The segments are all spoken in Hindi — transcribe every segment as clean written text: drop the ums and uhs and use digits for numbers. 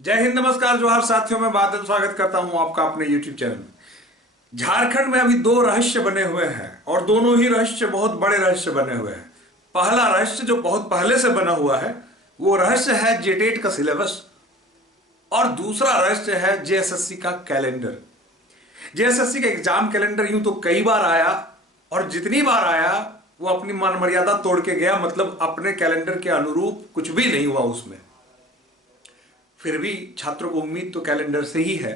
जय हिंद, नमस्कार, जोहार साथियों। मैं बादल स्वागत करता हूं आपका अपने YouTube चैनल में। झारखंड में अभी दो रहस्य बने हुए हैं और दोनों ही रहस्य बहुत बड़े रहस्य बने हुए हैं। पहला रहस्य जो बहुत पहले से बना हुआ है वो रहस्य है जेटेट का सिलेबस, और दूसरा रहस्य है जेएसएससी का कैलेंडर। जेएसएससी का एग्जाम कैलेंडर यूं तो कई बार आया, और जितनी बार आया वो अपनी मान मर्यादा तोड़ के गया, मतलब अपने कैलेंडर के अनुरूप कुछ भी नहीं हुआ उसमें। फिर भी छात्रों को उम्मीद तो कैलेंडर से ही है,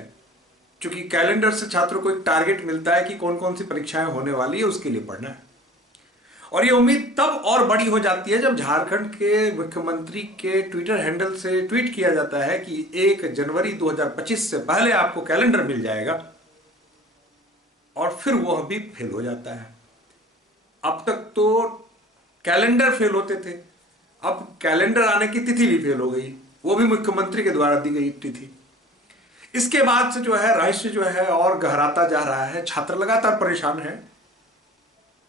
क्योंकि कैलेंडर से छात्रों को एक टारगेट मिलता है कि कौन कौन सी परीक्षाएं होने वाली है, उसके लिए पढ़ना है। और ये उम्मीद तब और बड़ी हो जाती है जब झारखंड के मुख्यमंत्री के ट्विटर हैंडल से ट्वीट किया जाता है कि 1 जनवरी 2025 से पहले आपको कैलेंडर मिल जाएगा, और फिर वह भी फेल हो जाता है। अब तक तो कैलेंडर फेल होते थे, अब कैलेंडर आने की तिथि भी फेल हो गई, वो भी मुख्यमंत्री के द्वारा दी गई तिथि। इसके बाद से जो है रहस्य जो है और गहराता जा रहा है, छात्र लगातार परेशान है।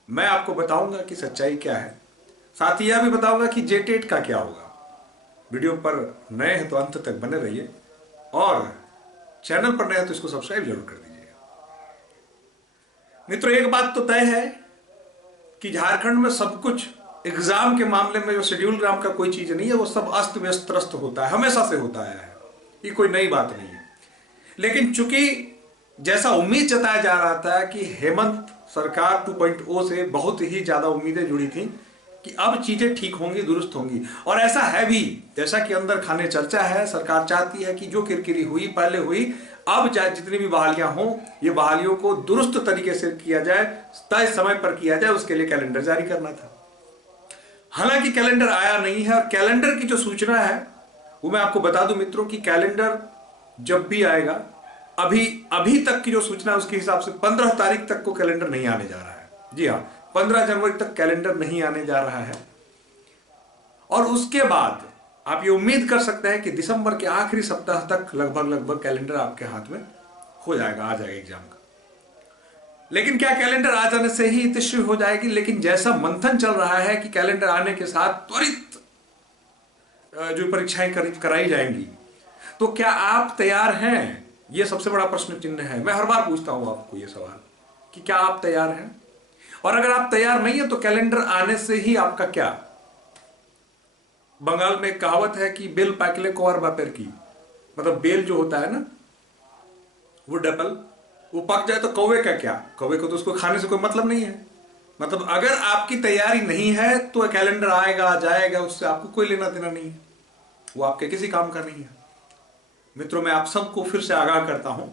मैं आपको बताऊंगा कि सच्चाई क्या है, साथ ही यह भी बताऊंगा कि जेटेट का क्या होगा। वीडियो पर नए हैं तो अंत तक बने रहिए, और चैनल पर नए हैं तो इसको सब्सक्राइब जरूर कर दीजिए। मित्रों, एक बात तो तय है कि झारखंड में सब कुछ एग्जाम के मामले में जो शेड्यूल नाम का कोई चीज नहीं है, वो सब अस्त व्यस्त त्रस्त होता है, हमेशा से होता आया है, ये कोई नई बात नहीं है। लेकिन चूंकि जैसा उम्मीद जताया जा रहा था कि हेमंत सरकार 2.0 से बहुत ही ज्यादा उम्मीदें जुड़ी थी कि अब चीजें ठीक होंगी, दुरुस्त होंगी, और ऐसा है भी। जैसा कि अंदर खाने चर्चा है, सरकार चाहती है कि जो किरकिरी हुई पहले हुई, अब चाहे जितनी भी बहालियां हों, ये बहालियों को दुरुस्त तरीके से किया जाए, तय समय पर किया जाए, उसके लिए कैलेंडर जारी करना था। हालांकि कैलेंडर आया नहीं है, और कैलेंडर की जो सूचना है वो मैं आपको बता दूं मित्रों कि कैलेंडर जब भी आएगा, अभी अभी तक की जो सूचना है उसके हिसाब से 15 तारीख तक को कैलेंडर नहीं आने जा रहा है। जी हाँ, 15 जनवरी तक कैलेंडर नहीं आने जा रहा है। और उसके बाद आप ये उम्मीद कर सकते हैं कि दिसंबर के आखिरी सप्ताह तक लगभग लगभग कैलेंडर आपके हाथ में हो जाएगा, आ जाएगा एग्जाम का। लेकिन क्या कैलेंडर आ जाने से ही इतिश्री हो जाएगी? लेकिन जैसा मंथन चल रहा है कि कैलेंडर आने के साथ त्वरित जो परीक्षाएं कराई जाएंगी, तो क्या आप तैयार हैं? यह सबसे बड़ा प्रश्न चिन्ह है। मैं हर बार पूछता हूं आपको यह सवाल कि क्या आप तैयार हैं, और अगर आप तैयार नहीं है तो कैलेंडर आने से ही आपका क्या? बंगाल में एक कहावत है कि बेल पैकले को और बापेर की, मतलब बेल जो होता है ना, वो डबल, वो पक जाए तो कौवे का क्या? कौवे को तो उसको खाने से कोई मतलब नहीं है। मतलब अगर आपकी तैयारी नहीं है तो कैलेंडर आएगा जाएगा, उससे आपको कोई लेना देना नहीं है, वो आपके किसी काम का नहीं है। मित्रों, मैं आप सबको फिर से आगाह करता हूं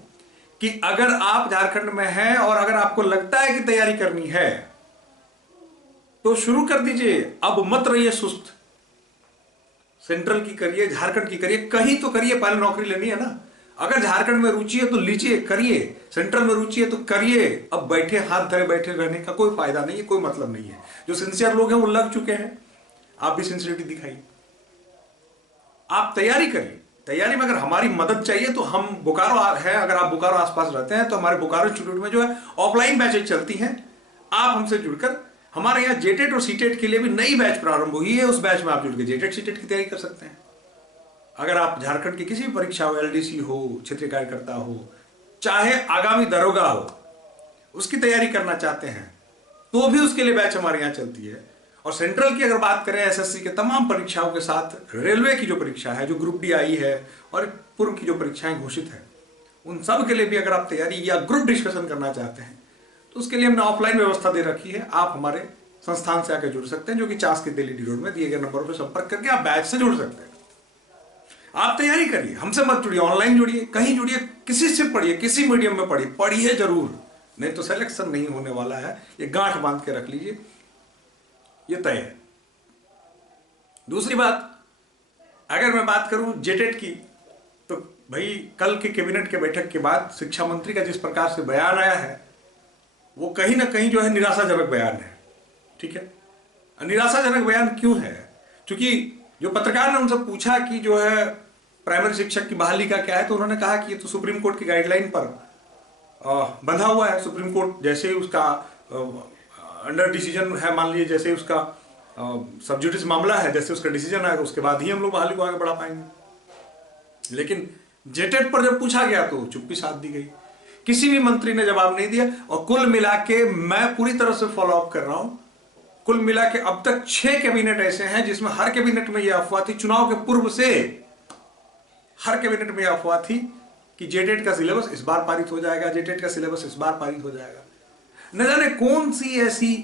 कि अगर आप झारखंड में हैं और अगर आपको लगता है कि तैयारी करनी है तो शुरू कर दीजिए, अब मत रहिए सुस्त। सेंट्रल की करिए, झारखंड की करिए, कहीं तो करिए, पहले नौकरी लेनी है ना। अगर झारखंड में रुचि है तो लीजिए, करिए। सेंट्रल में रुचि है तो करिए। अब बैठे हाथ धरे बैठे रहने का कोई फायदा नहीं है, कोई मतलब नहीं है। जो सिंसियर लोग हैं वो लग चुके हैं, आप भी सिंसियरिटी दिखाइए, आप तैयारी करिए। तैयारी में अगर हमारी मदद चाहिए तो हम बोकारो है, अगर आप बोकारो आसपास रहते हैं तो हमारे बोकारो इंस्टीट्यूट में जो है ऑफलाइन बैचेज चलती हैं। आप हमसे जुड़कर, हमारे यहाँ जेटेट और सीटेट के लिए भी नई बैच प्रारंभ हुई है, उस बैच में आप जुड़ के जेटेट सीटेट की तैयारी कर सकते हैं। अगर आप झारखंड की किसी भी परीक्षा हो, एलडीसी हो, क्षेत्रीय कार्यकर्ता हो, चाहे आगामी दरोगा हो, उसकी तैयारी करना चाहते हैं तो भी उसके लिए बैच हमारे यहाँ चलती है। और सेंट्रल की अगर बात करें, एसएससी के तमाम परीक्षाओं के साथ रेलवे की जो परीक्षा है, जो ग्रुप डी आई है, और पूर्व की जो परीक्षाएं घोषित है, उन सब के लिए भी अगर आप तैयारी या ग्रुप डिस्कशन करना चाहते हैं तो उसके लिए हमने ऑफलाइन व्यवस्था दे रखी है। आप हमारे संस्थान से आकर जुड़ सकते हैं, जो कि चास के दिल्ली रोड में दिए गए नंबरों पर संपर्क करके आप बैच से जुड़ सकते हैं। आप तैयारी करिए, हमसे मत जुड़िए, ऑनलाइन जुड़िए, कहीं जुड़िए, किसी से पढ़िए, किसी मीडियम में पढ़िए, पढ़िए जरूर, नहीं तो सिलेक्शन नहीं होने वाला है। ये गांठ बांध के रख लीजिए, ये तय है। दूसरी बात, अगर मैं बात करूं जेटेट की, तो भाई कल के कैबिनेट के बैठक के बाद शिक्षा मंत्री का जिस प्रकार से बयान आया है, वो कहीं ना कहीं जो है निराशाजनक बयान है। ठीक है, निराशाजनक बयान क्यों है? क्योंकि जो पत्रकार ने उनसे पूछा कि जो है प्राइमरी शिक्षक की बहाली का क्या है, तो उन्होंने कहा कि ये तो सुप्रीम कोर्ट की गाइडलाइन पर बंधा हुआ है। सुप्रीम कोर्ट जैसे ही उसका अंडर डिसीजन है, मान लीजिए जैसे उसका सब जुडिस मामला है, जैसे उसका डिसीजन आएगा उसके बाद ही हम लोग बहाली को आगे बढ़ा पाएंगे। लेकिन जेटेट पर जब पूछा गया तो चुप्पी साध दी गई, किसी भी मंत्री ने जवाब नहीं दिया। और कुल मिला के मैं पूरी तरह से फॉलो अप कर रहा हूं, कुल मिला के अब तक 6 कैबिनेट ऐसे हैं जिसमें हर कैबिनेट में यह अफवाह थी, चुनाव के पूर्व से हर कैबिनेट में यह अफवाह थी कि जेटेट का सिलेबस इस बार पारित हो जाएगा, जेटेट का सिलेबस इस बार पारित हो जाएगा। न जाने कौन सी ऐसी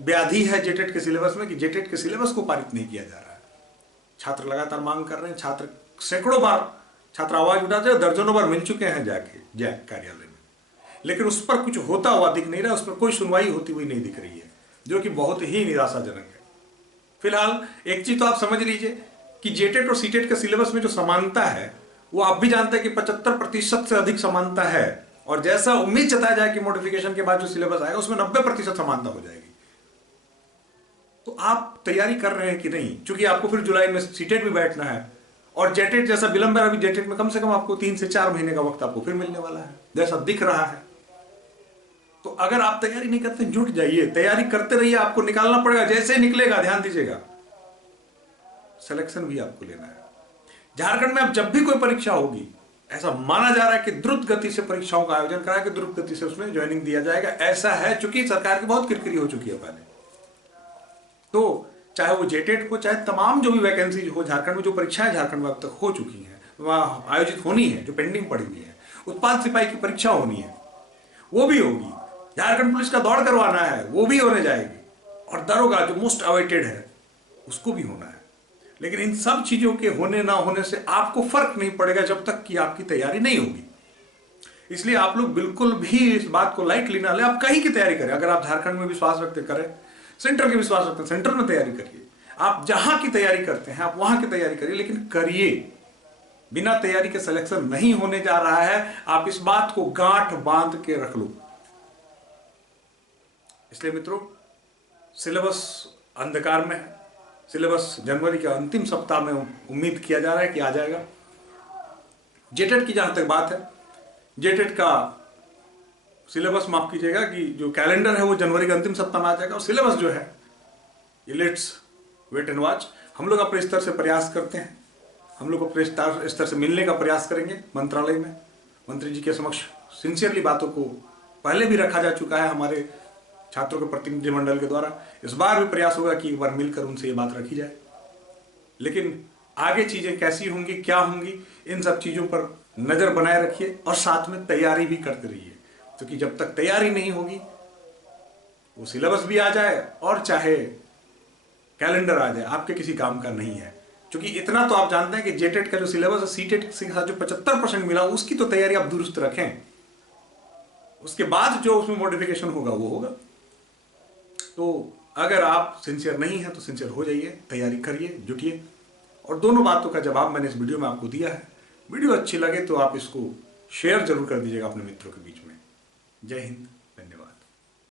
व्याधि है जेटेट के सिलेबस में कि जेटेट के सिलेबस को पारित नहीं किया जा रहा है। छात्र लगातार मांग कर रहे हैं, छात्र सैकड़ों बार छात्र आवाज उठाते हैं, दर्जनों बार मिल चुके हैं जाके जैक कार्यालय में, लेकिन उस पर कुछ होता हुआ दिख नहीं रहा, उस पर कोई सुनवाई होती हुई नहीं दिख रही है, जो कि बहुत ही निराशाजनक है। फिलहाल एक चीज तो आप समझ लीजिए कि जेटेट और सीटेट के सिलेबस में जो समानता है वो आप भी जानते हैं कि 75% से अधिक समानता है, और जैसा उम्मीद जताया जाए कि मॉडिफिकेशन के बाद जो सिलेबस आएगा उसमें 90% समानता हो जाएगी। तो आप तैयारी कर रहे हैं कि नहीं, क्योंकि आपको फिर जुलाई में सीटेट भी बैठना है, और जेटेट जैसा विलंब है, अभी जेटेट में कम से कम आपको 3 से 4 महीने का वक्त आपको फिर मिलने वाला है, जैसा दिख रहा है। तो अगर आप तैयारी नहीं करते, जुट जाइए, तैयारी करते रहिए, आपको निकालना पड़ेगा, जैसे निकलेगा ध्यान दीजिएगा सिलेक्शन भी आपको लेना है। झारखंड में अब जब भी कोई परीक्षा होगी, ऐसा माना जा रहा है कि द्रुत गति से परीक्षाओं का आयोजन करा के द्रुत गति से उसमें ज्वाइनिंग दिया जाएगा। ऐसा है चूंकि सरकार की बहुत किरकिरी हो चुकी है पहले, तो चाहे वो जेटेट हो, चाहे तमाम जो भी वैकेंसी हो झारखंड में, जो परीक्षाएं झारखंड में अब तक हो चुकी हैं, वहां आयोजित होनी है, जो पेंडिंग पड़ी हुई है, उत्पाद सिपाही की परीक्षा होनी है, वो भी होगी। झारखंड पुलिस का दौड़ करवाना है, वो भी होने जाएगी, और दरोगा जो मोस्ट अवेटेड है उसको भी होना है। लेकिन इन सब चीजों के होने ना होने से आपको फर्क नहीं पड़ेगा जब तक कि आपकी तैयारी नहीं होगी। इसलिए आप लोग बिल्कुल भी इस बात को लाइटली ना ले, आप कहीं की तैयारी करें। अगर आप झारखंड में विश्वास व्यक्त करें, सेंटर के विश्वास रखते हैं, सेंटर में तैयारी करिए। आप जहां की तैयारी करते हैं आप वहां की तैयारी करिए, लेकिन करिए। बिना तैयारी के सिलेक्शन नहीं होने जा रहा है, आप इस बात को गांठ बांध के रख लो। इसलिए मित्रों, सिलेबस अंधकार में है। सिलेबस जनवरी के अंतिम सप्ताह में उम्मीद किया जा रहा है कि आ जाएगा। जेटेट की जहां तक बात है, जेटेट का सिलेबस माफ कीजिएगा कि जो कैलेंडर है वो जनवरी के अंतिम सप्ताह में आ जाएगा, और सिलेबस जो है ये लेट्स वेट एंड वॉच। हम लोग अपने स्तर से प्रयास करते हैं, हम लोग अपने स्तर से मिलने का प्रयास करेंगे मंत्रालय में, मंत्री जी के समक्ष सिंसियरली बातों को पहले भी रखा जा चुका है हमारे छात्रों के प्रतिनिधिमंडल के द्वारा। इस बार भी प्रयास होगा कि एक बार मिलकर उनसे ये बात रखी जाए। लेकिन आगे चीजें कैसी होंगी, क्या होंगी, इन सब चीजों पर नजर बनाए रखिए, और साथ में तैयारी भी करते रहिए, क्योंकि जब तक तैयारी नहीं होगी, वो सिलेबस भी आ जाए और चाहे कैलेंडर आ जाए, आपके किसी काम का नहीं है। क्योंकि इतना तो आप जानते हैं कि जेटेट का जो सिलेबस है, सीटेट के साथ जो 75% मिला, उसकी तो तैयारी आप दुरुस्त रखें, उसके बाद जो उसमें मॉडिफिकेशन होगा वो होगा। तो अगर आप सिंसियर नहीं हैं तो सिंसियर हो जाइए, तैयारी करिए, जुटिए। और दोनों बातों का जवाब मैंने इस वीडियो में आपको दिया है। वीडियो अच्छी लगे तो आप इसको शेयर जरूर कर दीजिएगा अपने मित्रों के बीच में। जय हिंद।